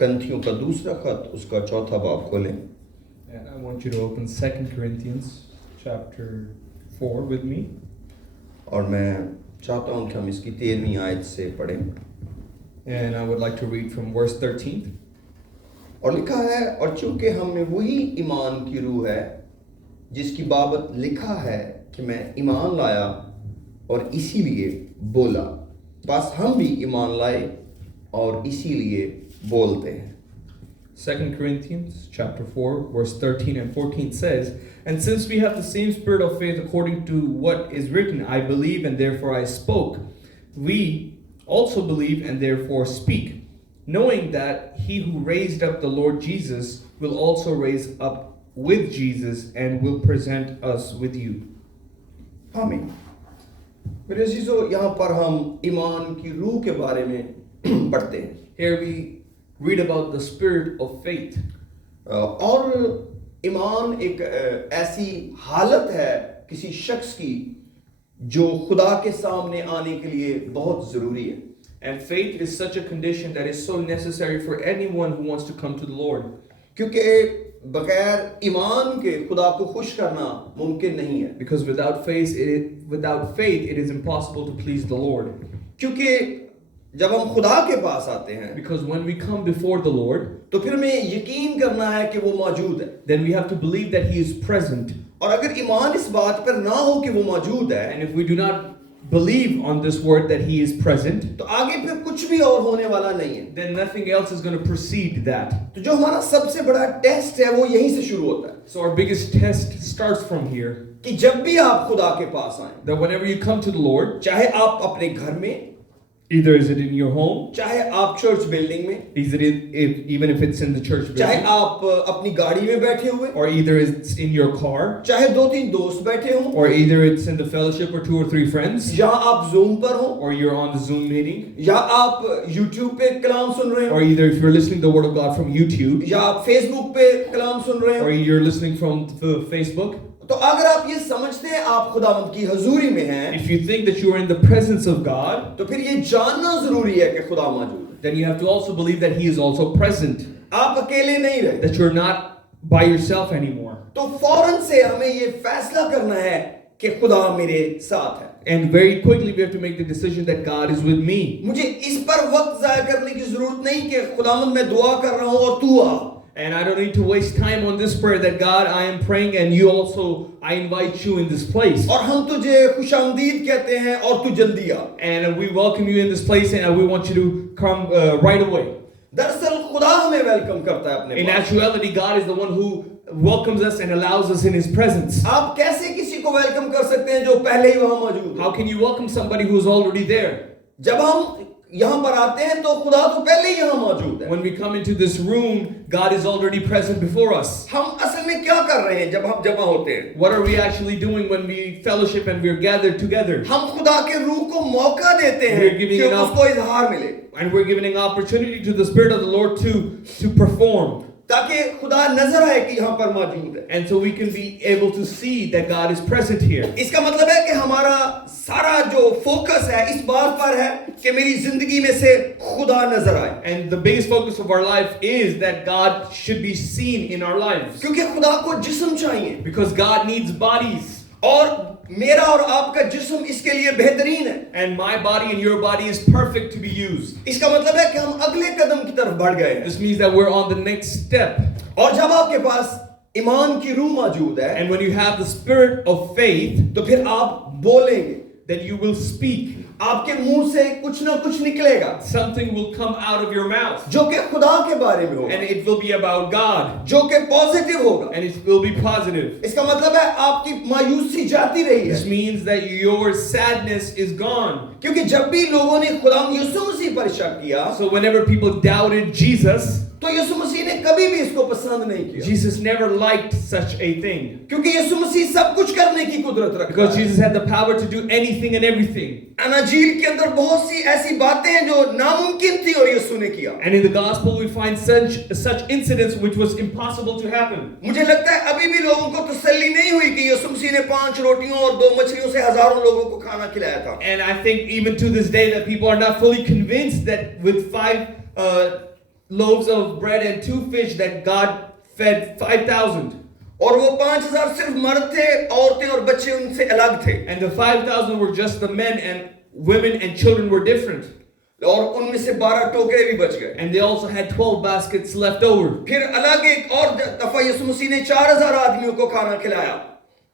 कंथियों का दूसरा खत उसका चौथा बाब खोलें And I want you to open 2 Corinthians chapter 4 with me. और मैं चाहता हूं कि हम इसकी 13वीं आयत से पढ़ें। And I would like to read from verse 13. और लिखा है, और चूंकि हम में वही ईमान की रूह है जिसकी बाबत लिखा है कि मैं ईमान लाया और इसीलिए बोला, बस हम भी ईमान लाए और इसीलिए बोलते हैं। 2 Corinthians chapter 4 verse 13 and 14 says, "And since we have the same spirit of faith according to what is written, I believe and therefore I spoke, we also believe and therefore speak, knowing that he who raised up the Lord Jesus will also raise up with Jesus and will present us with you." आमीन। मेरे अजीजों, यहाँ पर हम ईमान की रूह के बारे में पढ़ते हैं। Here we read about the spirit of faith. और ईमान एक ऐसी हालत है किसी शख्स की जो खुदा के सामने आने के लिए बहुत जरूरी है। And faith is such a condition that is so necessary for anyone who wants to come to the Lord. क्योंकि बगैर ईमान के खुदा को खुश करना मुमकिन नहीं है। Because without faith, it is impossible to please the Lord. क्योंकि जब हम खुदा के पास आते हैं Because when we come before the Lord, तो फिर हमें यकीन करना है कि वो मौजूद है। then we have to believe that He is present. और अगर ईमान इस बात पर ना हो कि वो मौजूद है, And if we do not believe on this word that He is present, तो आगे फिर कुछ भी और होने वाला नहीं है। then nothing else is going to precede that. तो जो हमारा सबसे बड़ा टेस्ट है वो यहीं से शुरू होता है So our biggest test starts from here. कि जब भी आप खुदा के पास आए, That whenever you come to the Lord, चाहे आप अपने घर में, either is it in your home, चाहे आप चर्च बिल्डिंग में, even if it's in the church चाहे building, आप अपनी गाड़ी में बैठे हुए, or either it's in your car, चाहे 2-3 दोस्त बैठे हों, or either it's in the fellowship or 2 or 3 friends, या आप जूम पर हो, or you're on the Zoom meeting, या आप यूट्यूब पे कलाम सुन रहे or हो, either if you're listening to the Word of God from YouTube, या आप फेसबुक पे कलाम सुन रहे or हो, you're listening from Facebook, तो अगर आप ये समझते हैं आप खुदावंद की हजूरी में हैं, if you think that you are in the presence of God, तो फिर ये जानना जरूरी है कि खुदा मौजूद है। then you have to also believe that He is also present, आप अकेले नहीं रहे। that you're not by yourself anymore. तो फौरन से हमें ये फैसला करना है कि खुदा मेरे साथ है। And very quickly we have to make the decision that God is with me. मुझे इस पर वक्त जाया करने की जरूरत नहीं कि खुदावंद मैं दुआ कर रहा हूं और तू आ। And I don't need to waste time on this prayer that God, I am praying and you also, I invite you in this place. और हम तुझे खुशामदीद कहते हैं और तू जल्दी आ। And we welcome you in this place and we want you to come right away. दरअसल खुदा हमें वेलकम करता है अपने In पास। actuality, God is the one who welcomes us and allows us in His presence. आप कैसे किसी को वेलकम कर सकते हैं जो पहले ही वहां मौजूद है? How can you welcome somebody who's already there? जब हम यहाँ पर आते हैं तो खुदा तो पहले ही यहाँ मौजूद है। When we come into this room, God is already present before us. हम असल में क्या कर रहे हैं जब हम जमा होते हैं? What are we actually doing when we fellowship and we're gathered together? हम खुदा के रूह को मौका देते हैं We're giving कि it up. उसको इजहार मिले, And we're giving an opportunity to the Spirit of the Lord to perform. ताकि खुदा नजर आए कि यहाँ पर मौजूद है। And so we can be able to see that God is present here. इसका मतलब है कि हमारा सारा जो फोकस है इस बात पर है कि मेरी जिंदगी में से खुदा नजर आए। And the biggest focus of our life is that God should be seen in our lives. क्योंकि खुदा को जिस्म चाहिए Because God needs bodies. और मेरा और आपका जिस्म इसके लिए बेहतरीन है। And my body and your body is perfect to be used. इसका मतलब है कि हम अगले कदम की तरफ बढ़ गए हैं। This means that we're on the next step. और जब आपके पास ईमान की रूह मौजूद है, And when you have the spirit of faith, तो फिर आप बोलेंगे, then you will speak. आपके मुंह से कुछ ना कुछ निकलेगा Something will come out of your mouth. जो कि खुदा के बारे में होगा, And it will be about God. जो कि पॉजिटिव होगा। And it will be positive. इसका मतलब है आपकी मायूसी जाती रही This है, means that your sadness is gone. क्योंकि जब भी लोगों ने खुदा यीशु मसीह पर शक किया, So whenever people doubted Jesus, तो यीशु मसीह ने कभी भी इसको पसंद नहीं किया, Jesus never liked such a thing. क्योंकि यीशु मसीह सब कुछ करने की कुदरत रखता Because है। Jesus had the power to do anything and everything. है ना, इंजील के अंदर बहुत सी ऐसी बातें हैं जो नामुमकिन थी और यीशु ने किया। And in the gospel we find such incidents which was impossible to happen. मुझे लगता है अभी भी लोगों को तसल्ली नहीं हुई कि यीशु मसीह ने 5 रोटियों और 2 मछलियों से हजारों लोगों को खाना खिलाया था। And I think even to this day that people are not fully convinced that with 5 loaves of bread and 2 fish that God fed 5,000. और वो 5,000 सिर्फ मर्द थे, औरतें और बच्चे उनसे अलग थे। And the 5,000 were just the men, and women and children were different. और उनमें से 12 टोकरे भी बच गए। And they also had 12 baskets left over. फिर अलग एक और दफा यीशु मसीह ने 4,000 आदमियों को खाना खिलाया।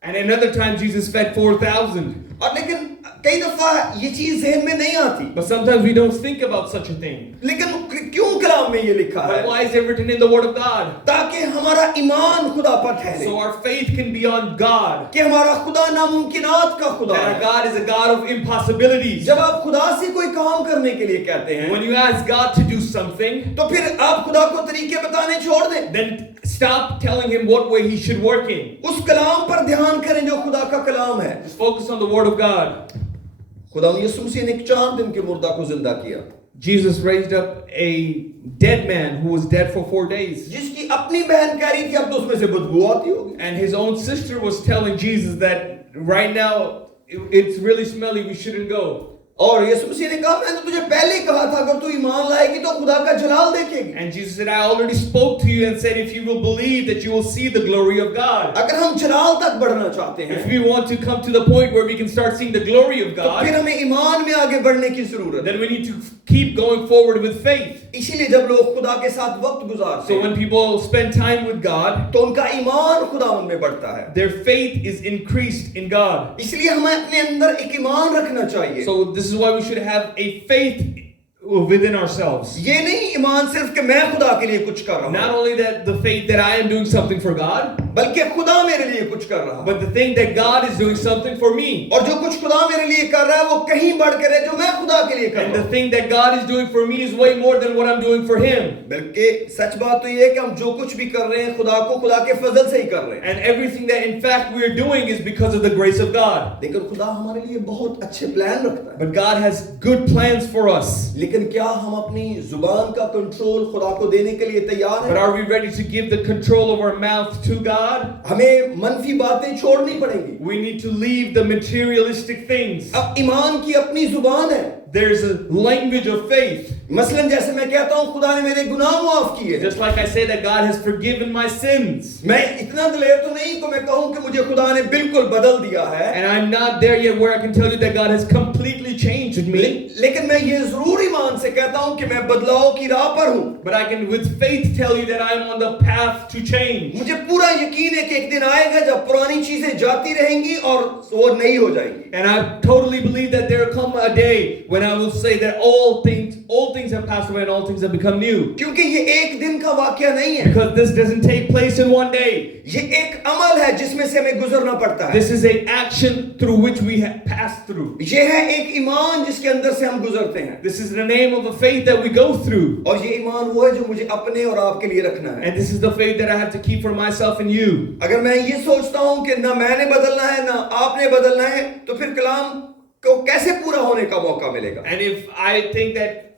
And another time Jesus fed 4,000. और लेकिन कई दफा ये चीज जहन में नहीं आती। But sometimes we don't think about such a thing. लेकिन क्यों कलाम में ये लिखा है? But why is it written in the Word of God? ताकि हमारा ईमान खुदा पर ठहरे। So our faith can be on God. कि हमारा खुदा नामुमकिनात का खुदा That our है। God is a God of impossibilities. जब आप खुदा से कोई काम करने के लिए कहते हैं, When you ask God to do something, तो फिर आप खुदा को तरीके बताने छोड़ दें। then stop telling him what way he should work in. उस कलाम पर ध्यान करें जो खुदा का कलाम है। Just focus on the Word of God. खुदा यीशु मसीह ने 4 दिन के मुर्दा को जिंदा किया, Jesus raised up a dead man who was dead for 4 days. जिसकी अपनी बहन कह रही थी अब तो उसमें से बदबू आती होगी। And his own sister was telling Jesus that right now it's really smelly, we shouldn't go. और यीशु मसीह ने कहा मैंने तुझे पहले ही कहा था अगर तू ईमान लाएगी तो खुदा का जलाल देखेगी। And Jesus said, I already spoke to you and said if you will believe that you will see the glory of God. अगर हम जलाल तक बढ़ना चाहते हैं, If we want to come to the point where we can start seeing the glory of तो फिर God, हमें ईमान में आगे बढ़ने की जरूरत है। then we need to keep going forward with faith. इसीलिए जब लोग खुदा के साथ वक्त गुजारते So हैं, when people spend time with God, तो उनका ईमान खुदावंद में बढ़ता है। their faith is increased in God. इसलिए हमें अपने अंदर एक ईमान रखना चाहिए। So this is why we should have a faith within ourselves. ये नहीं ईमान सिर्फ कि मैं खुदा के लिए कुछ कर रहा Not हूँ, only that the faith that I am doing something for God, बल्कि खुदा मेरे लिए कुछ कर रहा है। but the thing that God is doing something for me. और जो कुछ खुदा मेरे लिए कर रहा है वो कहीं बढ़ कर है जो मैं खुदा के लिए कर And रहा the हूँ। thing that God is doing for me is way more than what I'm doing for Him. बल्कि सच बात तो ये है कि हम जो कुछ भी कर रहे हैं खुदा को खुदा के फजल से ही कर रहे हैं। And everything that in fact we are doing is because of the grace of God. लेकिन खुदा हमारे लिए बहुत अच्छे प्लान रखता है। But God has good plans for us. लेकिन क्या हम अपनी जुबान का कंट्रोल खुदा को देने के लिए तैयार But हैं? are we ready to give the control of our mouth to God? हमें मनफी बातें छोड़नी पड़ेंगी। We need to leave the materialistic things. अब ईमान की अपनी जुबान है। There's a language of faith. मसलन जैसे मैं कहता हूँ खुदा ने मेरे गुनाह माफ किए। Just like I say that God has forgiven my sins. मैं इतना दिलेर तो नहीं कि मैं कहूँ कि मुझे खुदा ने बिल्कुल बदल दिया है। And I'm not there yet where I can tell you that God has completely changed me. लेकिन मैं ये जरूर ईमान से कहता हूँ कि मैं बदलाव की राह पर हूँ। But I can with faith tell you that I am on the path to change. मुझे पूरा यकीन है कि एक दिन आएगा जब पुरानी चीजें जाती रहेंगी और वो नई हो जाएंगी। And I totally believe that there will come a day when I will say that old things have passed away and all things have become new. क्योंकि ये एक दिन का वाकया नहीं है। Because this doesn't take place in one day. ये एक अमल है जिसमें से हमें गुजरना पड़ता है। This is an action through which we have passed through. ये है एक ईमान जिसके अंदर से हम गुजरते हैं। This is the name of a faith that we go through. और ये ईमान वो है जो मुझे अपने और आपके लिए रखना है। And this is the faith that I have to keep for myself and you. अगर मैं ये सोचता हूँ कि ना मैंने बदलना है ना आपने बदलना है, तो फिर कलाम को कैसे पूरा होने का मौका मिलेगा? And if I think that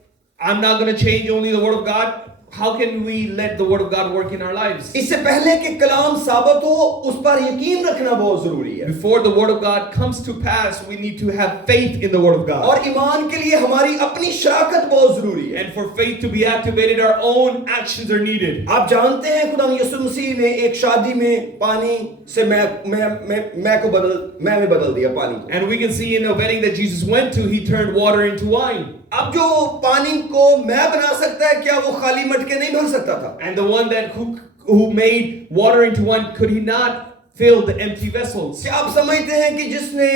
I'm not going to change only the word of God, how can we let the word of God work in our lives? इससे पहले कि कलाम साबित हो, उस पर यकीन रखना बहुत जरूरी है। Before the word of God comes to pass, we need to have faith in the word of God. और ईमान के लिए हमारी अपनी शराकत बहुत जरूरी है। And for faith to be activated, our own actions are needed. आप जानते हैं खुदा यीशु मसीह ने एक शादी में पानी से मैं में बदल दिया पानी को। And we can see in a wedding that Jesus went to, he turned water into wine. अब जो पानी को मैं बना सकता है, क्या वो खाली मटके नहीं भर सकता था? And the one that who made water into wine, could he not fill the empty vessels? क्या आप समझते हैं कि जिसने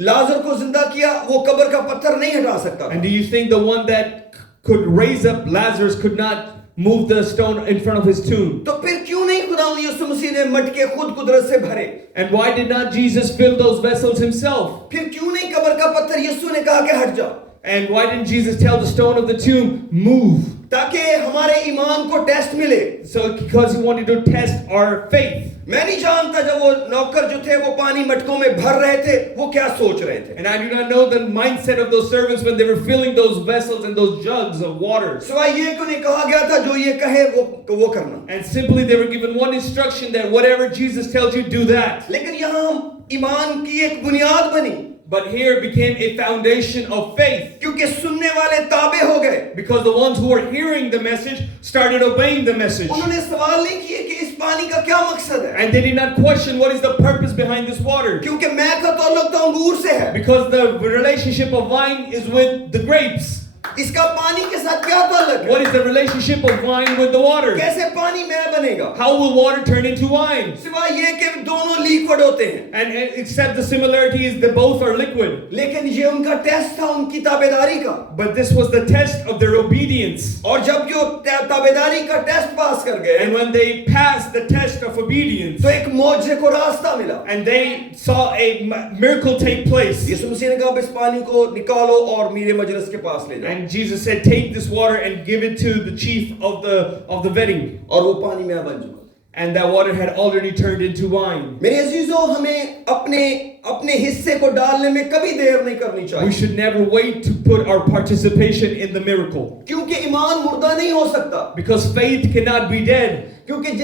लाजर को जिंदा किया वो कब्र का पत्थर नहीं हटा सकता था? And do you think the one that could raise up Lazarus could not move the stone in front of his tomb? तो फिर क्यों नहीं खुदा यीशु मसीह ने मटके खुद कुदरत से भरे? And why did not Jesus fill those vessels himself? फिर क्यों नहीं कब्र का पत्थर यीशु ने कहा कि हट जा? And why didn't Jesus tell the stone of the tomb, move? ताकि हमारे ईमान को टेस्ट मिले। So because he wanted to test our faith. मैं नहीं जानता जब वो नौकर जो थे वो पानी मटकों में भर रहे थे वो क्या सोच रहे थे। And I do not know the mindset of those servants when they were filling those vessels and those jugs of water. सिवाय ये कि उन्हें कहा गया था जो ये कहे वो करना। And simply they were given one instruction that whatever Jesus tells you, do that. लेकिन यहाँ हम ईमान की एक बुनियाद बनी। But here became a foundation of faith. क्योंकि सुनने वाले ताबे हो गए। Because the ones who were hearing the message started obeying the message. उन्होंने सवाल नहीं किए कि इस पानी का क्या मकसद है। And they did not question what is the purpose behind this water. क्योंकि मैं का ताल्लुक तो अंगूर से है। Because the relationship of wine is with the grapes. इसका पानी के साथ क्या ताल्लुक है? What is the relationship of wine with the water? कैसे पानी में बनेगा? How will water turn into wine? सिवाय ये कि दोनों लिक्विड होते हैं। And except the similarity is they both are liquid. लेकिन ये उनका टेस्ट था उनकी ताबेदारी का। But this was the test of their obedience. और जब जो ताबेदारी का टेस्ट पास कर गए, And when they passed the test of obedience, तो एक मौजज़े को रास्ता मिला। and they saw a miracle take place. यीशु मसीह ने कहा इस पानी को निकालो और मेरे मजलिस के पास ले जाओ। And Jesus said, take this water and give it to the chief of the wedding. और वो पानी में बन चुका। And that water had already turned into wine. मेरे अजीजों हमें अपने हिस्से को डालने में कभी देर नहीं करनी चाहिए। We should never wait to put our participation in the miracle. क्योंकि ईमान मुर्दा नहीं हो सकता। Because faith cannot be dead. क्योंकि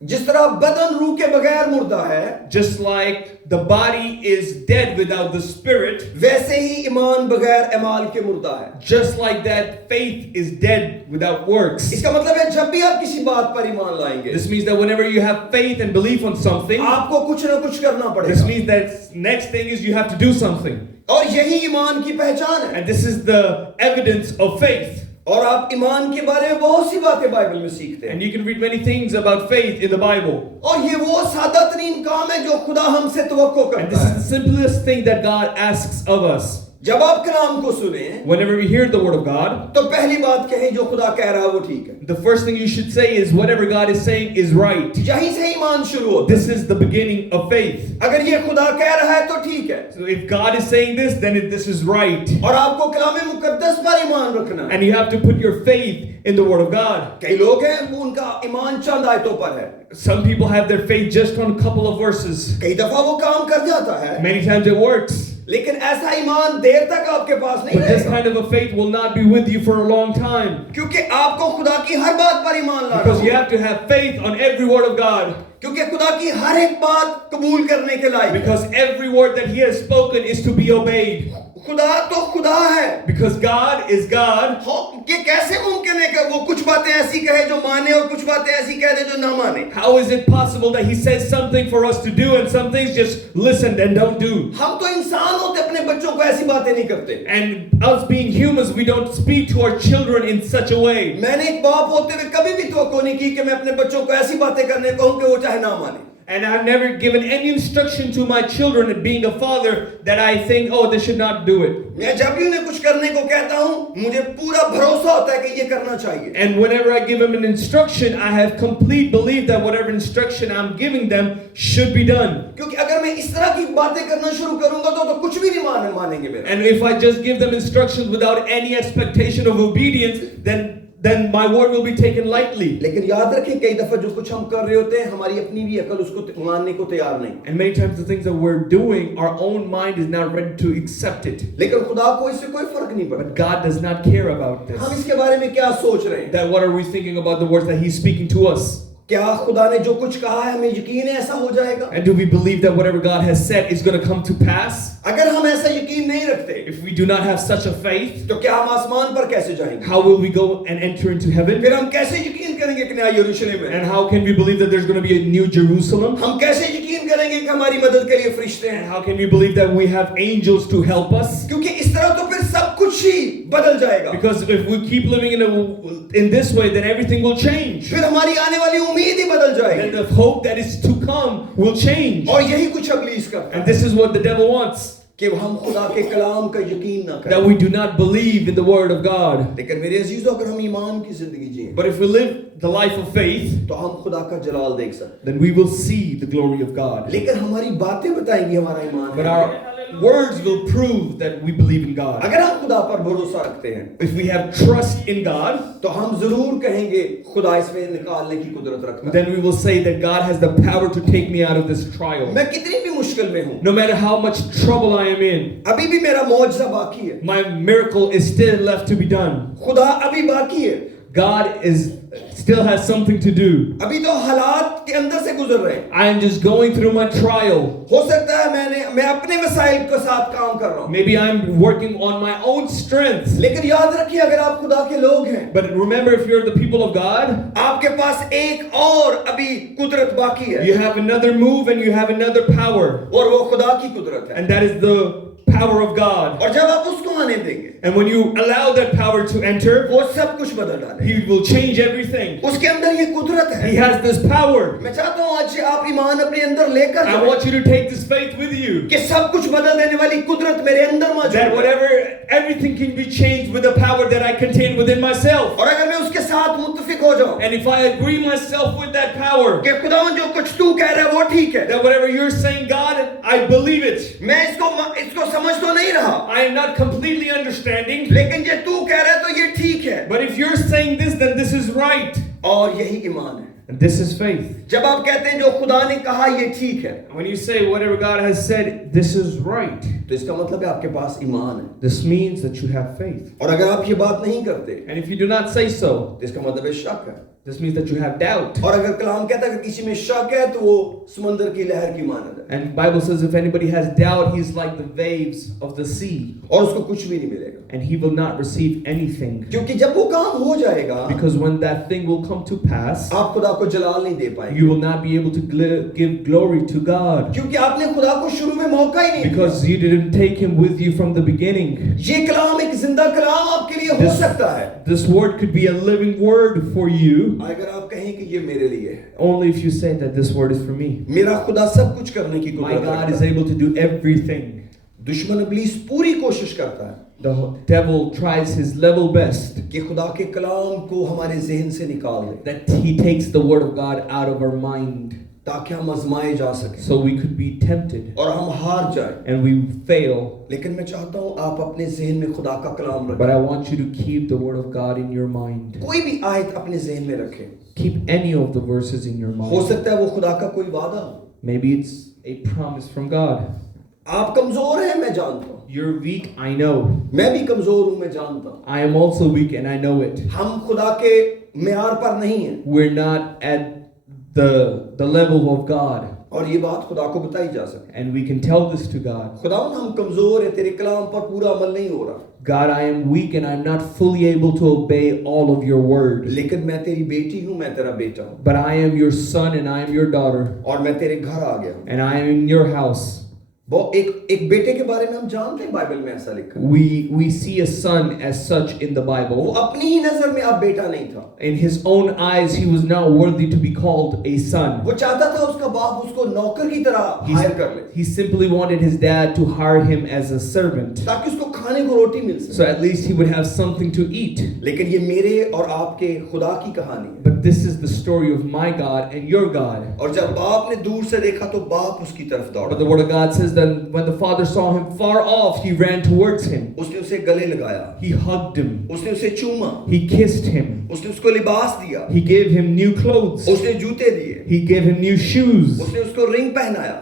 जिस तरह बदन रूह के बगैर मुर्दा है, just like the body is dead without the spirit, वैसे ही ईमान बगैर अमाल के मुर्दा है। just like that faith is dead without works. इसका मतलब है जब भी आप किसी बात पर ईमान लाएंगे, This means that whenever you have faith and belief on something, आपको कुछ ना कुछ करना पड़ेगा। this means that next thing is you have to do something. और यही ईमान की पहचान है। And this is the evidence of faith. और आप ईमान के बारे में बहुत सी बातें बाइबल में सीखते हैं। And you can read many things about faith in the Bible. और ये वो सादा तरीन काम है जो खुदा हमसे तवक्को And this करता है। is the simplest thing that God asks of us. जब आप कलाम को सुने, Whenever we hear the word of God, तो पहली बात कहें जो खुदा कह रहा है वो ठीक है। the first thing you should say is whatever God is saying is right. यहीं से ईमान शुरू होता है। This is the beginning of faith. अगर ये खुदा कह रहा है तो ठीक है। So if God is saying this, then this is right. और आपको कलाम मुकद्दस पर ईमान रखना है। And you have to put your faith in the word of God. कई लोग हैं वो उनका ईमान चंद आयतों पर है। Some people have their faith just on a couple of verses. कई दफा वो काम कर जाता है, Many times it works. लेकिन ऐसा ईमान देर तक आपके पास नहीं But this रहेगा। kind of a faith will not be with you for a long time. क्योंकि आपको खुदा की हर बात पर ईमान लाना Because you होगा। have to have faith on every word of God. क्योंकि खुदा की हर एक बात कबूल करने के लायक है। Because every word that He has spoken is to be obeyed. खुदा तो खुदा है। Because God is God. ये कैसे मुमकिन है कि वो कुछ बातें ऐसी कहे जो माने और कुछ बातें ऐसी कह दे जो ना माने? How is it possible that He says something for us to do and some things just listen and don't do? हम तो इंसान होते अपने बच्चों को ऐसी बातें नहीं करते। And us being humans, we don't speak to our children in such a way. मैंने एक बाप होते हुए कभी भी तवक्को नहीं की कि मैं अपने बच्चों को ऐसी बातें करने कहूं कि वो चाहे ना माने। And I've never given any instruction to my children, being a father, that I think, oh, they should not do it. मैं जब भी उन्हें कुछ करने को कहता हूं, मुझे पूरा भरोसा होता है कि ये करना चाहिए। And whenever I give them an instruction, I have complete belief that whatever instruction I'm giving them should be done. क्योंकि अगर मैं इस तरह की बातें करना शुरू करूंगा तो कुछ भी नहीं मानेंगे मेरा। And if I just give them instructions without any expectation of obedience, then my word will be taken lightly. लेकिन याद रखें कई दफा जो कुछ हम कर रहे होते हैं हमारी अपनी भी अकल उसको मानने को तैयार नहीं। And many times the things that we're doing, our own mind is not ready to accept it. लेकिन खुदा को इससे कोई फर्क नहीं पड़ता। But God does not care about this. हम इसके बारे में क्या सोच रहे हैं? That what are we thinking about the words that He's speaking to us? क्या खुदा ने जो कुछ कहा है हमें यकीन है ऐसा हो जाएगा? And do we believe that whatever God has said is going to come to pass? अगर हम ऐसा यकीन नहीं रखते, If we do not have such a faith, तो क्या हम आसमान पर कैसे जाएंगे? how will we go and enter into heaven? फिर हम कैसे यकीन करेंगे कि नया यरूशलेम है? And how can we believe that there's going to be a new Jerusalem? हम कैसे यकीन करेंगे कि हमारी मदद के लिए फरिश्ते And हैं? how can we believe that we have angels to help us? क्योंकि इस तरह तो फिर सब कुछ ही बदल जाएगा। Because if we keep living in this way, then everything will change. फिर हमारी आने वाली उम्मीद ही बदल जाएगी। Then the hope that is to come will change. और यही कुछ इब्लीस करता है And this is what the devil wants. कि हम खुदा के कलाम का यकीन ना That करें। we do not believe in the word of God. लेकिन मेरे अजीजों अगर हम ईमान की जिंदगी जिए But if we live the life of faith, तो हम खुदा का जलाल देख सकते हैं। then we will see the glory of God. लेकिन हमारी बातें बताएंगी हमारा ईमान But है। words will prove that we believe in God. अगर हम खुदा पर भरोसा रखते हैं If we have trust in God, तो हम जरूर कहेंगे खुदा इसमें निकालने की कुदरत रखता है। then we will say that God has the power to take me out of this trial. मैं कितनी भी मुश्किल में हूँ, No matter how much trouble I am in, अभी भी मेरा मौजज़ा बाकी है, my miracle is still left to be done. खुदा अभी बाकी है, God still has something to do. अभी तो हालात के अंदर से गुजर रहे हैं। I am just going through my trial. हो सकता है मैं अपने वसाइल के साथ काम कर रहा हूँ, Maybe I'm working on my own strength. लेकिन याद रखिए अगर आप खुदा के लोग हैं, But remember, if you're the people of God, आपके पास एक और अभी कुदरत बाकी है, you have another move and you have another power. और वो खुदा की कुदरत है। And that is the power of God. और जब आप उसको आने देंगे, And when you allow that power to enter, वो सब कुछ बदल डालेगा। He will change everything. उसके अंदर ये कुदरत है। He has this power. मैं चाहता हूँ आज आप ईमान अपने अंदर लेकर I जाएं want you to take this faith with you. कि सब कुछ बदल देने वाली कुदरत मेरे अंदर मौजूद That है। whatever, everything can be changed with the power that I contain within myself. और अगर मैं उसके साथ मुत्तफिक हो जाऊं And if I agree myself with that power, कि खुदावन जो कुछ तू कह रहा है वो ठीक है, that whatever you're saying, God, I believe it. मैं इसको समझ तो नहीं रहा, I am not completely understanding. लेकिन ये तू कह रहा है तो ये ठीक है, But if you're saying this, then this is right. और यही ईमान है। And this is faith. जब आप कहते हैं जो खुदा ने कहा ये ठीक है, When you say whatever God has said, this is right, तो इसका मतलब है आपके पास ईमान है। this means that you have faith. और अगर आप ये बात नहीं करते, And if you do not say so, तो इसका मतलब है शक है। this means that you have doubt. और अगर कलाम कहता है कि किसी में शक है तो वो समंदर की लहर की मानद है, And Bible says if anybody has doubt, he's like the waves of the sea, और उसको कुछ भी नहीं मिलेगा, and he will not receive anything. क्योंकि जब वो काम हो जाएगा, Because when that thing will come to pass, आप खुदा को जलाल नहीं दे पाएंगे, you will not be able to give glory to God. क्योंकि आपने खुदा को शुरू में मौका ही नहीं दिया। Because you didn't take him with you from the beginning. ये कलाम एक जिंदा कलाम आपके लिए हो सकता है, This word could be a living word for you, अगर आप कहें कि ये मेरे लिए है। only if you say that this word is for me. मेरा खुदा सब कुछ करने की My कुदरत God रखता is है। able to do everything. दुश्मन इब्लीस पूरी कोशिश करता है The devil tries his level best कि खुदा के कलाम को हमारे ज़हन से निकाल दे, that he takes the word of God out of our mind ताकि हम आजमाए जा सकें so we could be tempted और हम हार जाएं। and we fail. लेकिन मैं चाहता हूँ आप अपने ज़हन में खुदा का कलाम But रखें। I want you to keep the word of God in your mind. कोई भी आयत अपने ज़हन में रखें। Keep any of the verses in your हो mind. सकता है वो खुदा का कोई वादा हो। Maybe it's a promise from God. आप कमजोर हैं, मैं जानता हूँ। You're weak, I know. मैं भी कमजोर हूँ, मैं जानता हूँ। I am also weak and I know it. हम खुदा के मेयार पर नहीं हैं, We're not at the level of God. और ये बात खुदा को बताई जा सके। And we can tell this to God. खुदावन हम कमजोर हैं, तेरे कलाम पर पूरा अमल नहीं हो रहा, God, I am weak and I'm not fully able to obey all of your word. लेकिन मैं तेरी बेटी हूँ, मैं तेरा बेटा हूँ, But I am your son and I am your daughter और मैं तेरे घर आ गया हूँ। and I am in your house. वो एक बेटे के बारे में हम जानते हैं, बाइबल में ऐसा लिखा है। We see a son as such in the वो Bible. अपनी ही नजर में अब बेटा नहीं था, In his own eyes, he was not worthy to be called a son. वो चाहता था उसका बाप उसको नौकर की तरह हायर कर ले, He simply wanted his dad to hire him as a servant, ताकि उसको खाने को रोटी मिल so सके। at least he would have something to eat. लेकिन ये मेरे और आपके खुदा की कहानी है, But this is the story of my God and your God. और जब बाप ने दूर से देखा तो बाप उसकी तरफ But दौड़ा, the word of God says that when the father saw him far off, he ran towards him. उसने उसे गले लगाया, He hugged him. उसने उसे चूमा, He kissed him. उसने उसको लिबास दिया, He gave him new clothes. उसने जूते दिए, He gave him new shoes. उसने उसको रिंग पहनाया,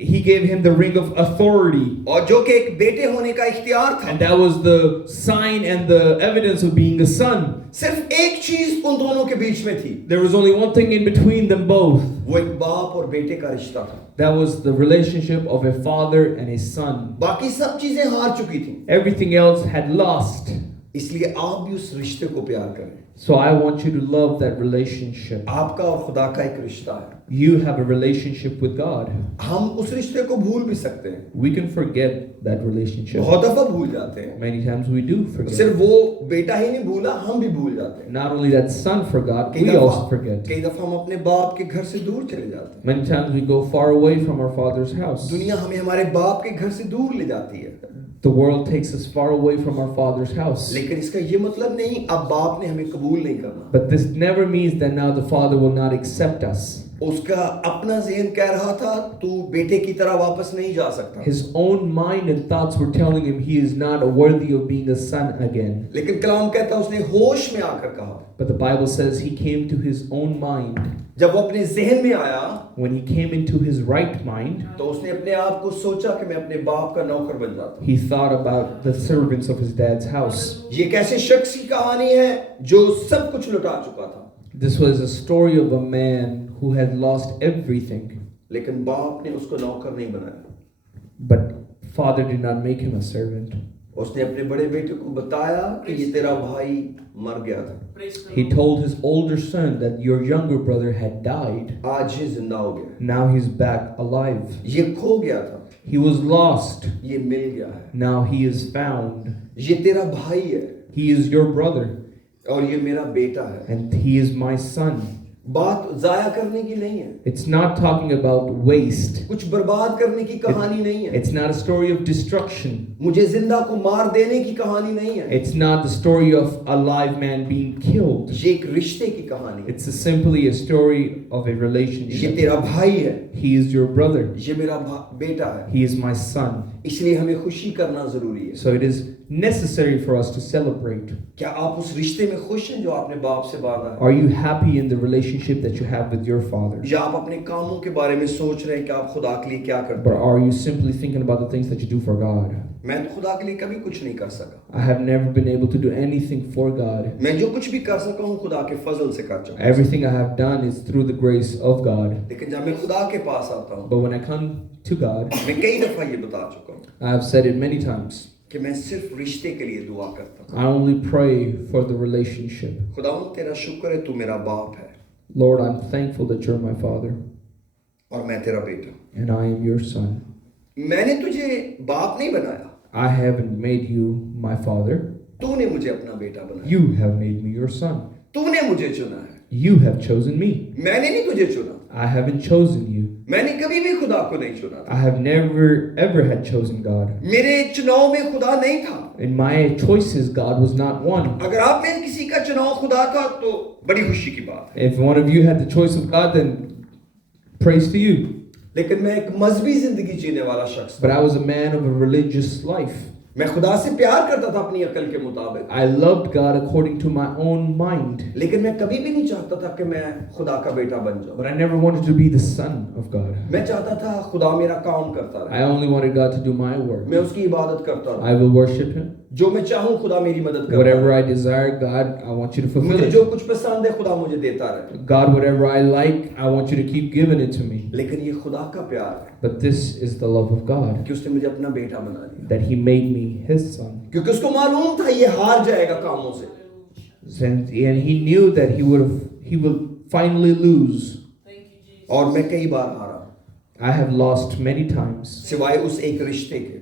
He gave him the ring of authority. और जो कि एक बेटे होने का इख्तियार था। And that was the sign and the evidence of being a son. सिर्फ एक चीज उन दोनों के बीच में थी, There was only one thing in between them both. वो एक बाप और बेटे का रिश्ता था। That was the relationship of a father and a son. बाकी सब चीजें हार चुकी थी, Everything else had lost. इसलिए आप भी उस रिश्ते को प्यार करें। So I want you to love that relationship. आपका और खुदा का एक रिश्ता है, You have a relationship with God. हम उस रिश्ते को भूल भी सकते हैं, We can forget that relationship. बहुत दफा भूल जाते हैं। Many times we do forget. सिर्फ वो बेटा ही नहीं भूला, हम भी भूल जाते हैं। Not only that son forgot, we also forget. कई दफा हम अपने बाप के घर से दूर चले जाते हैं। Many times we go far away from our father's house. दुनिया हमें हमारे बाप के घर से दूर ले जाती है, The world takes us far away from our father's house. लेकिन इसका ये मतलब नहीं अब बाप ने हमें कबूल नहीं करना। But this never means that now the father will not accept us. उसका अपना ज़हन कह रहा था तू बेटे की तरह वापस नहीं जा सकता, His own mind and thoughts were telling him he is not worthy of being a son again. लेकिन कलाम कहता है उसने होश में आकर कहा, But the Bible says he came to his own mind. जब वो अपने जहन में आया When he came into his right mind, तो उसने अपने आप को सोचा कि मैं अपने बाप का नौकर बन जाता हूँ। he thought about the servants of his dad's house. ये एक ऐसे शख्स की कहानी है जो सब कुछ लुटा चुका था, This was a story of a man who had lost everything, लेकिन बाप ने उसको नौकर नहीं बनाया। but father did not make him a servant. उसने अपने बड़े बेटे को बताया कि ये तेरा भाई मर गया था, He told his older son that your younger brother had died. आज ये जिंदा हो गया, Now he's back alive. ये खो गया था, He was lost. ये मिल गया है, Now he is found. ये तेरा भाई है He is your brother और ये मेरा बेटा है। and he is my son. बात जाया करने की नहीं है, It's not talking about waste. कुछ बर्बाद करने की कहानी नहीं है, It's not a story of destruction. मुझे जिंदा को मार देने की कहानी नहीं है, It's not the story of a live man being killed. ये एक रिश्ते की कहानी है। It's simply a story of a ये relationship. तेरा भाई है, He is your brother. ये मेरा बेटा है, He is my son. इसलिए हमें खुशी करना जरूरी है। So it is necessary for us to celebrate. क्या आप उस रिश्ते में खुश हैं जो आपने बाप से बांधा है, Are you happy in the relationship that you have with your father? या आप अपने कामों के बारे में सोच रहे हैं कि आप खुदा के लिए क्या करते Or हैं? are you simply thinking about the things that you do for God? मैं तो खुदा के लिए कभी कुछ नहीं कर सका, I have never been able to do anything for God. मैं जो कुछ भी कर सका हूँ खुदा के फजल से कर चुका हूँ। Everything I have done is through the grace of God. लेकिन जब मैं खुदा के पास आता हूँ, But when I come to God, मैं कई दफा ये बता चुका हूँ I have said it many times. कि मैं सिर्फ रिश्ते के लिए दुआ करता हूँ। I only pray for the relationship. खुदावंद तेरा शुक्र है, तू मेरा बाप है Lord, I'm thankful that you're my father और मैं तेरा बेटा। and I am your son. मैंने तुझे बाप नहीं बनाया, I haven't made you my father. तूने मुझे अपना बेटा बनाया, You have made me your son. तूने मुझे चुना है, You have chosen me. मैंने नहीं तुझे चुना, I haven't chosen you. मैंने कभी भी खुदा को नहीं चुना था, I have never ever had chosen God. मेरे चुनाव में खुदा नहीं था। In my choices, God was not one. अगर आप में किसी का चुनाव खुदा था तो बड़ी खुशी की बात है, If one of you had the choice of God, then praise to you. लेकिन मैं एक मजहबी जिंदगी जीने वाला शख्स But था। I was a man of a religious life. मैं खुदा से प्यार करता था अपनी अकल के मुताबिक, I loved God according to my own mind. लेकिन मैं कभी भी नहीं चाहता था कि मैं खुदा का बेटा बन जाऊं। But I never wanted to be the son of God. मैं चाहता था खुदा मेरा काम करता रहे, I only wanted God to do my work. मैं उसकी इबादत करता रहूं, I will worship Him. जो मैं चाहूं खुदा मेरी मदद करता Whatever रहे। I desire, God, I want you to fulfill मुझे it. जो कुछ पसंद है खुदा मुझे देता रहे, God, whatever I like, I want you to keep giving it to me. लेकिन ये खुदा का प्यार है But this is the love of God, कि उसने मुझे अपना बेटा बना दिया, that He made me His son. क्योंकि उसको मालूम था ये हार जाएगा कामों से, And He knew that He will finally lose. और मैं कई बार हारा I have lost many times, सिवाय उस एक रिश्ते के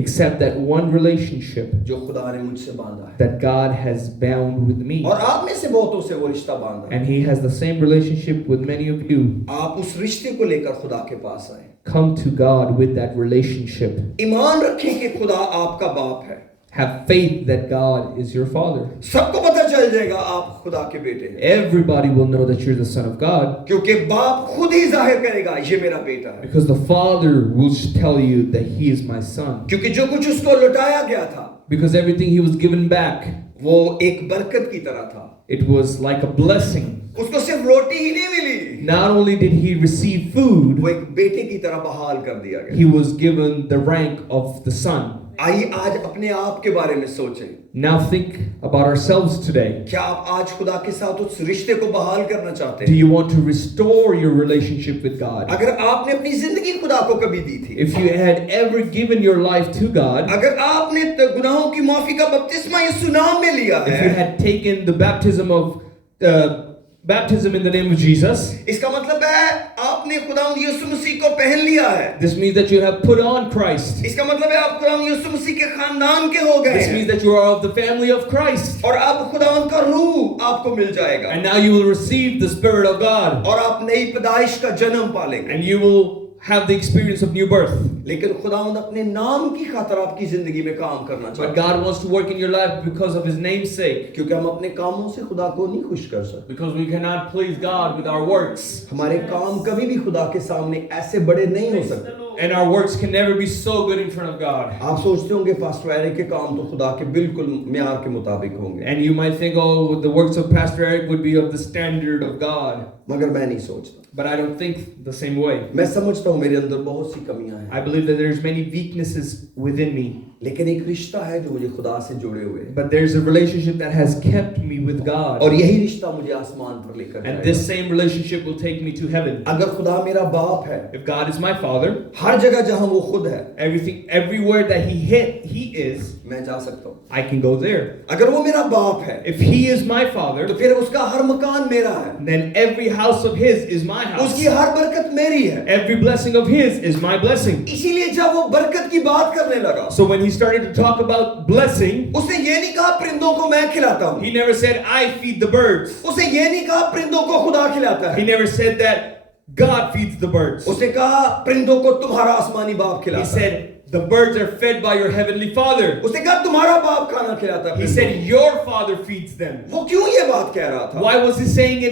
except that one relationship जो खुदा ने मुझसे बांधा है, that God has bound with me. और आप में से बहुतों से वो रिश्ता बांधा है। And He has the same relationship with many of you. आप उस रिश्ते को लेकर खुदा के पास आए, Come to God with that relationship. ईमान रखें कि खुदा आपका बाप है, Have faith that God is your Father. सबको पता चल जाएगा आप खुदा के बेटे हैं, Everybody will know that you're the Son of God, क्योंकि बाप खुद ही जाहिर करेगा ये मेरा बेटा है, because the Father will tell you that He is my Son. क्योंकि जो कुछ उसको लुटाया गया था Because everything He was given back, वो एक बरकत की तरह था, it was like a blessing. उसको सिर्फ रोटी ही नहीं मिली, Not only did He receive food, वो एक बेटे की तरह बहाल कर दिया गया। He was given the rank of the Son. आइए आज अपने आप के बारे में सोचें, Now think about ourselves today. क्या आप आज खुदा के साथ उस रिश्ते को बहाल करना चाहते Do हैं? you want to restore your relationship with God? अगर आपने अपनी जिंदगी खुदा को कभी दी थी, If you had ever given your life to God, अगर आपने गुनाहों की माफी का बपतिस्मा यीशु नाम में लिया if you है, had taken the baptism in the name of Jesus, इसका मतलब है आपने खुदा यीशु मसीह को पहन लिया है। this means that you have put on Christ. इसका मतलब है आप खुदा यीशु मसीह के खानदान के हो गए This means हैं, that you are of the family of Christ. और अब खुदावंद का रूह आपको मिल जाएगा, And now you will receive the Spirit of God. और आप नई पैदाइश का जन्म पालेंगे। And you will have the experience of new birth. लेकिन खुदावंद अपने नाम की खातिर आपकी जिंदगी में काम करना But चाहता है, God wants to work in your life because of His name's sake. क्योंकि हम अपने कामों से खुदा को नहीं खुश कर सकते। Because we cannot please God with our works. हमारे काम कभी भी खुदा के सामने ऐसे बड़े नहीं हो सकते। And our works can never be so good in front of God. आप सोचते होंगे पास्टर एरिक के काम तो खुदा के बिल्कुल म्यार के मुताबिक होंगे, And you might think, oh, the works of Pastor Eric would be of the standard of God. मगर मैं नहीं सोचता। But I don't think the same way. मैं समझता हूँ मेरे अंदर बहुत सी कमियां हैं, I believe that there's many weaknesses within me. लेकिन एक रिश्ता है जो मुझे खुदा से जुड़े हुए हैं, But there's a relationship that has kept me with God. और यही रिश्ता मुझे आसमान पर लेकर And जाएगा। this same relationship will take me to heaven. अगर खुदा मेरा बाप है, If God is my Father, हर जगह जहां वो खुद है, everywhere that He is, मैं जा सकता हूँ। I can go there. अगर वो मेरा बाप है, If He is my तो Father, फिर उसका हर मकान मेरा है, then every house of His is my house. उसकी हर बरकत मेरी है। Every blessing of His is my blessing. इसीलिए जब वो बरकत की बात करने लगा, So when He started to talk about blessing, उसने ये नहीं कहा परिंदों को मैं खिलाता हूँ, He never said, I feed the birds. उसने ये नहीं कहा परिंदों को खुदा खिलाता He है, never said that God feeds the birds. उसने कहा परिंदों को तुम्हारा आसमानी बाप He खिलाता है, said, the birds are fed by your heavenly Father. उसने कहा तुम्हारा बाप खाना खिलाता है He परिंदों said, your Father feeds them. को। वो क्यों ये बात कह रहा था? Why was He saying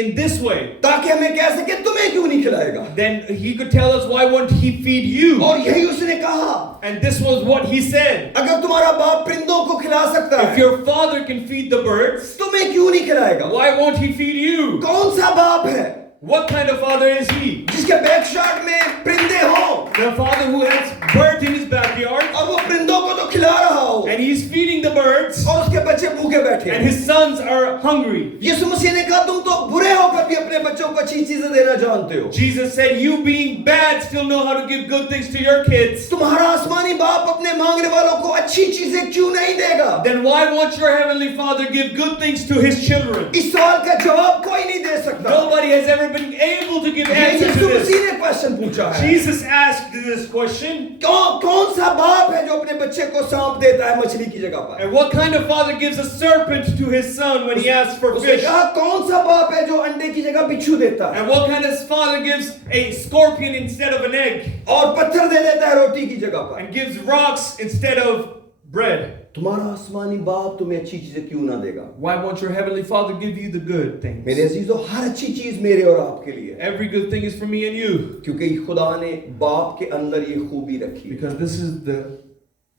in this way? ताकि हमें कह सके तुम्हें क्यों नहीं खिलाएगा। Then He could tell us, why won't He feed you? और यही उसने कहा, And this was what He said. अगर तुम्हारा बाप परिंदों को खिला सकता If है, your Father can feed the birds, तुम्हें क्यों नहीं खिलाएगा? why won't He feed you? कौन सा बाप है What kind of father is He? जिसके बैकयार्ड में परिंदे हों The father who has birds in his backyard, और वो परिंदों को तो खिला रहा हो and he's feeding the birds, और उसके बच्चे भूखे बैठे and हैं। his sons are hungry. यीशु मसीह ने कहा तुम तो बुरे होकर भी अपने बच्चों को अच्छी चीजें देना जानते हो। Jesus said, you being bad still know how to give good things to your kids. तुम्हारा आसमानी बाप अपने मांगने वालों को अच्छी चीजें क्यों नहीं देगा? Then why won't your heavenly Father give good things to His children? इस सवाल का जवाब कोई नहीं दे सकता। Nobody has ever been able to give ये answer to Yeshu Masih this. ने क्वेश्चन पूछा है। Jesus asked this question. कौन सा बाप है जो अपने बच्चे को सांप देता है मछली की जगह पर? And what kind of father gives a serpent to his son when he asks for उसने fish? कहा कौन सा बाप है जो अंडे की जगह बिच्छू देता है And what kind of father gives a scorpion instead of an egg? और पत्थर दे देता है रोटी की जगह पर? And gives rocks instead of bread? तुम्हारा आसमानी बाप तुम्हें अच्छी चीजें क्यों ना देगा? Why won't your heavenly Father give you the good things? मेरे अजीजों, हर अच्छी चीज मेरे और आपके लिए है, Every good thing is for me and you. क्योंकि खुदा ने बाप के अंदर ये खूबी रखी है। Because this is the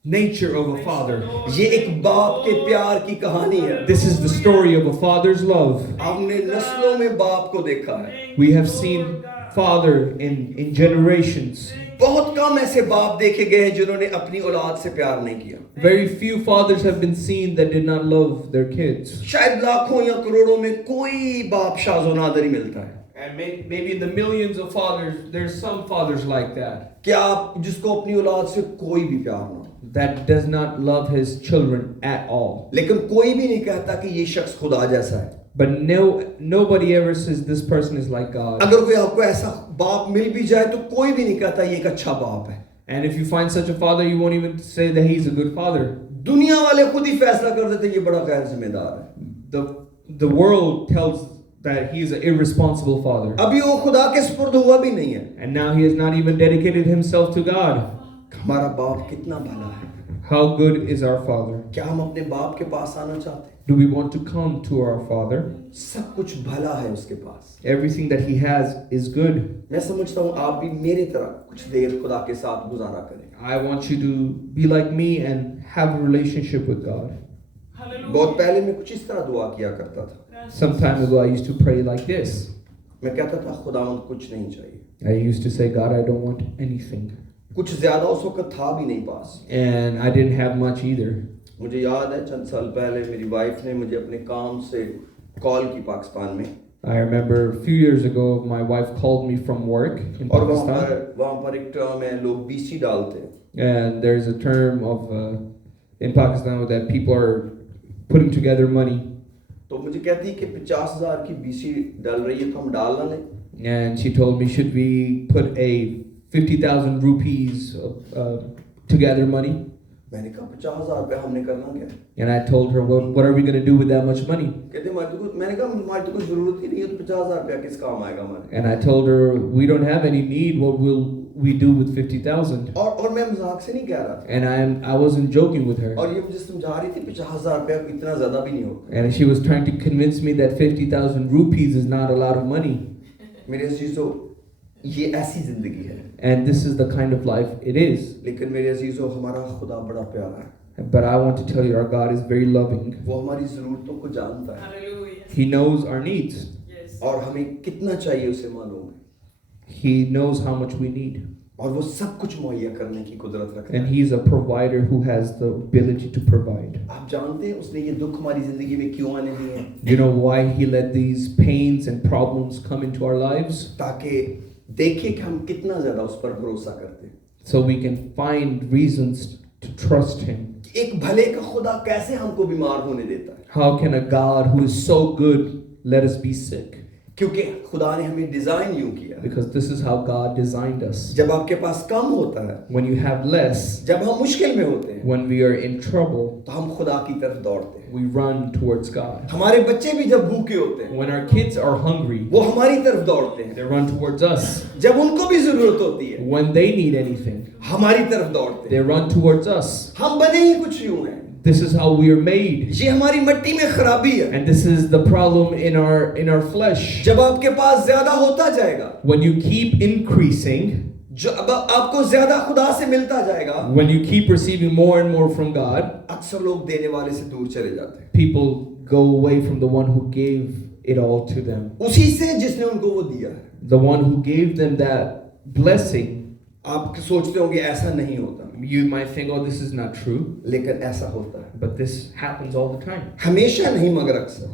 nature of a father. ये एक बाप के प्यार की कहानी है। This is the story of a father's love. हमने नस्लों में बाप को देखा है। We have seen father in generations. बहुत कम ऐसे बाप देखे गए हैं जिन्होंने अपनी औलाद से प्यार नहीं किया। Very few fathers have been seen that did not love their kids. शायद लाखों या करोड़ों में कोई बाप शाज़ो नादर ही मिलता है। And maybe in the millions of fathers, there's some fathers like that. कि आप जिसको अपनी औलाद से कोई भी प्यार ना हो, That does not love his children at all. लेकिन कोई भी नहीं कहता कि ये शख्स खुदा जैसा है। But nobody ever says this person is like God. अगर कोई आपको ऐसा बाप मिल भी जाए तो कोई भी नहीं कहता ये एक अच्छा बाप है। And if you find such a father, you won't even say that he's a good father. दुनिया वाले खुद ही फैसला कर देते ये बड़ा गैर जिम्मेदार है। The world tells that he is an irresponsible father. अभी वो खुदा के सुपुर्द हुआ भी नहीं है। And now he has not even dedicated himself to God. हमारा बाप कितना भला है। How good is our father? क्या हम अपने बाप के पास आना चाहते हैं? Do we want to come to our father? सब कुछ भला है उसके पास। Everything that he has is good. मैं समझता हूँ आप भी मेरी तरह कुछ देर खुदा के साथ गुजारा करें। I want you to be like me and have a relationship with God. बहुत पहले मैं कुछ इस तरह दुआ किया करता था। Some time ago, I used to pray like this. मैं कहता था खुदावंद कुछ नहीं चाहिए। I used to say, God, I don't want anything. कुछ ज्यादा उस वक्त था भी नहीं पास। And I didn't have much either. मुझे याद है चंद साल पहले मेरी वाइफ ने मुझे अपने काम से कॉल की पाकिस्तान में। I remember a few years ago, my wife called me from work in और Pakistan. वहाँ पर एक टर्म है लोग बीसी डालते हैं। And there's a term of in Pakistan that people are putting together money. तो मुझे कहती कि 50,000 की बीसी डाल रही है तो हम डाल ना लें। And she told me, should we put a 50,000 rupees together money? मैंने कहा 50,000 रुपया हमने करना क्या? And I told her, well, what are we going to do with that much money? कहते मैंने कहा हमारी तो कोई जरूरत ही नहीं है, तो 50,000 रुपया किस काम आएगा हमारे? And I told her, we don't have any need. What will we do with 50,000? और मैं मजाक से नहीं कह रहा था, And I wasn't joking with her. और ये मुझे समझा रही थी 50,000 रुपया इतना ज्यादा भी नहीं होता। And she was trying to convince me that 50,000 rupees is not a lot of money. मेरे अजीजों, ये ऐसी जिंदगी है, And this is the kind of life it is. लेकिन मेरे अजीजों हमारा खुदा बड़ा प्यारा है। But I want to tell you, our God is very loving. वो हमारी जरूरतों को जानता है, Hallelujah. He knows our needs. Yes. और हमें कितना चाहिए उसे मालूम है, He knows how much we need. और वो सब कुछ मुहैया करने की कुदरत रखता And है। He's a provider who has the ability to provide. आप जानते हैं उसने ये दुख हमारी जिंदगी में क्यों आने दिए हैं? You know why He let these pains and problems come into our lives? ताकि देखे कि हम कितना ज्यादा उस पर भरोसा करते हैं। So we can find reasons to trust Him. एक भले का खुदा कैसे हमको बीमार होने देता है? How can a God who is so good let us be sick? क्योंकि खुदा ने हमें डिजाइन यूं किया है। Because this is how God designed us. जब आपके पास कम होता है, When you have less, जब हम मुश्किल में होते हैं, when we are in trouble, तो हम खुदा की तरफ दौड़ते हैं। we run towards God. हमारे बच्चे भी जब भूखे होते हैं, When our kids are hungry, वो हमारी तरफ दौड़ते हैं। they run towards us. जब उनको भी जरूरत होती है, When they need anything, हमारी तरफ दौड़ते they हैं। run towards us. हम बने ही कुछ यूं हैं। This is how we are made. ये हमारी मिट्टी में खराबी है। And this is the problem in our flesh. जब आपके पास ज्यादा होता जाएगा, When you keep increasing, जो अब आपको ज्यादा खुदा से मिलता जाएगा, when you keep receiving more and more from God, अक्सर लोग देने वाले से दूर चले जाते हैं। people go away from the one who gave it all to them. उसी से जिसने उनको वो दिया है। The one who gave them that blessing. आप सोचते होंगे ऐसा नहीं होता, You might think, oh, this is not true. लेकिन ऐसा होता है। But this happens all the time. हमेशा नहीं मगर अक्सर।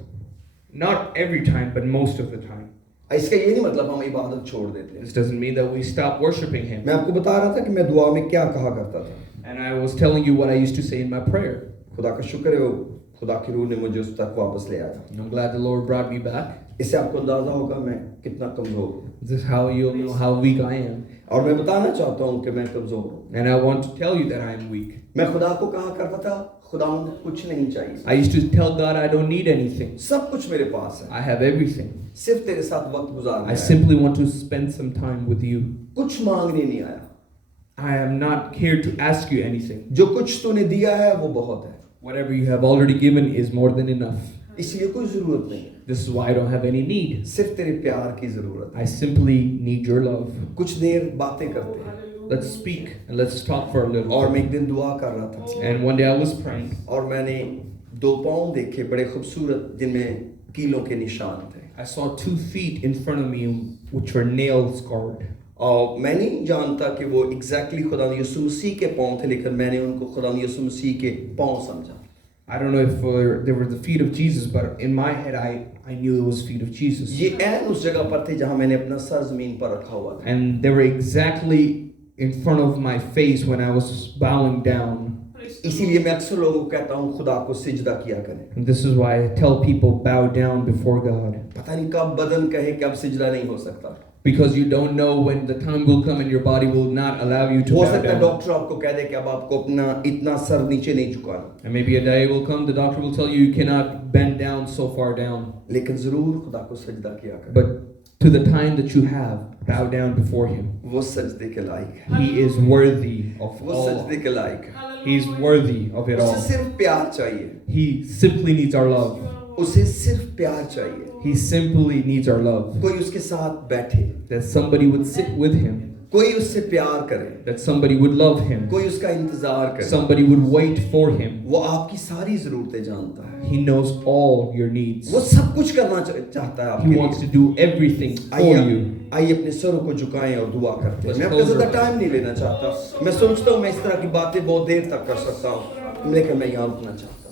Not every time, but most of the time. इसका ये नहीं मतलब हम इबादत छोड़ देते हैं। This doesn't mean that we stop worshiping Him. मैं आपको बता रहा था कि मैं दुआ में क्या कहा करता था। And I was telling you what I used to say in my prayer. खुदा का शुक्र है, वो खुदा की रूह ने मुझे उस तक वापस ले आया। And I'm glad the Lord brought me back. इससे आपको अंदाजा होगा मैं कितना कमजोर हूँ। This is how you'll know how weak I am. और मैं बताना चाहता हूँ कि मैं कमजोर हूँ। And I want to tell you that I am weak. मैं खुदा को कहा करता था, खुदा कुछ नहीं चाहिए, I used to tell God I don't need anything. सब कुछ मेरे पास है, I have everything. सिर्फ तेरे साथ वक्त गुजारना I है। simply want to spend some time with you. कुछ मांगने नहीं आया, I am not here to ask you anything. जो कुछ तूने दिया है वो बहुत है, Whatever you have already given is more than enough. इसलिए कोई जरूरत नहीं है। This is why I don't have any need. सिर्फ तेरे प्यार की जरूरत है। I simply need your love. कुछ देर बातें करते हैं। Let's speak and let's talk for a little. और मैं एक दिन दुआ कर रहा था, And one day I was praying, और मैंने 2 पाँव देखे बड़े खूबसूरत, जिनमें कीलों के निशान थे। I saw 2 feet in front of me which were nail scarred. और मैं नहीं जानता कि वो एग्जैक्टली खुदा यीशु मसीह के पाँव थे, लेकिन मैंने उनको खुदा यीशु मसीह के पाँव समझा। I don't know if they were the feet of Jesus, but in my head I knew it was feet of Jesus. ये ऐन उस जगह पर थे जहाँ मैंने अपना सर जमीन पर रखा हुआ था। And they were exactly in front of my face when I was bowing down. इसीलिए मैं अक्सर लोगों को कहता हूँ खुदा को सिजदा किया करें। And this is why I tell people bow down before God. पता नहीं कब बदन कहे कि अब सिजदा नहीं हो सकता। Because you don't know when the time will come and your body will not allow you to हो bow सकता है down. डॉक्टर आपको कह दे कि अब आपको अपना इतना सर नीचे नहीं झुकाना, And maybe a day will come, the doctor will tell you you cannot bend down so far down. लेकिन जरूर खुदा को सजदा किया करें। But to the time that you have, bow down before Him. वो सजदे के लायक है, He is worthy of वो all. सजदे के लायक है। He's worthy of it उसे all. सिर्फ प्यार चाहिए, He simply needs our love. उसे सिर्फ प्यार चाहिए। He simply needs our love. कोई उसके साथ बैठे, That somebody would sit with Him. कोई उससे प्यार करे, That somebody would love Him. कोई उसका इंतजार करे। Somebody would wait for Him. वो आपकी सारी जरूरतें जानता है, He knows all your needs. वो सब कुछ करना चाहता है आपके He लिए। wants to do everything for you. आइए अपने सरों को झुकाएं और दुआ करते हैं। मैं आपका ज़्यादा टाइम नहीं लेना चाहता। मैं सोचता हूँ मैं इस तरह की बातें बहुत देर तक कर सकता हूँ, लेकिन मैं यहाँ रुकना चाहता हूँ।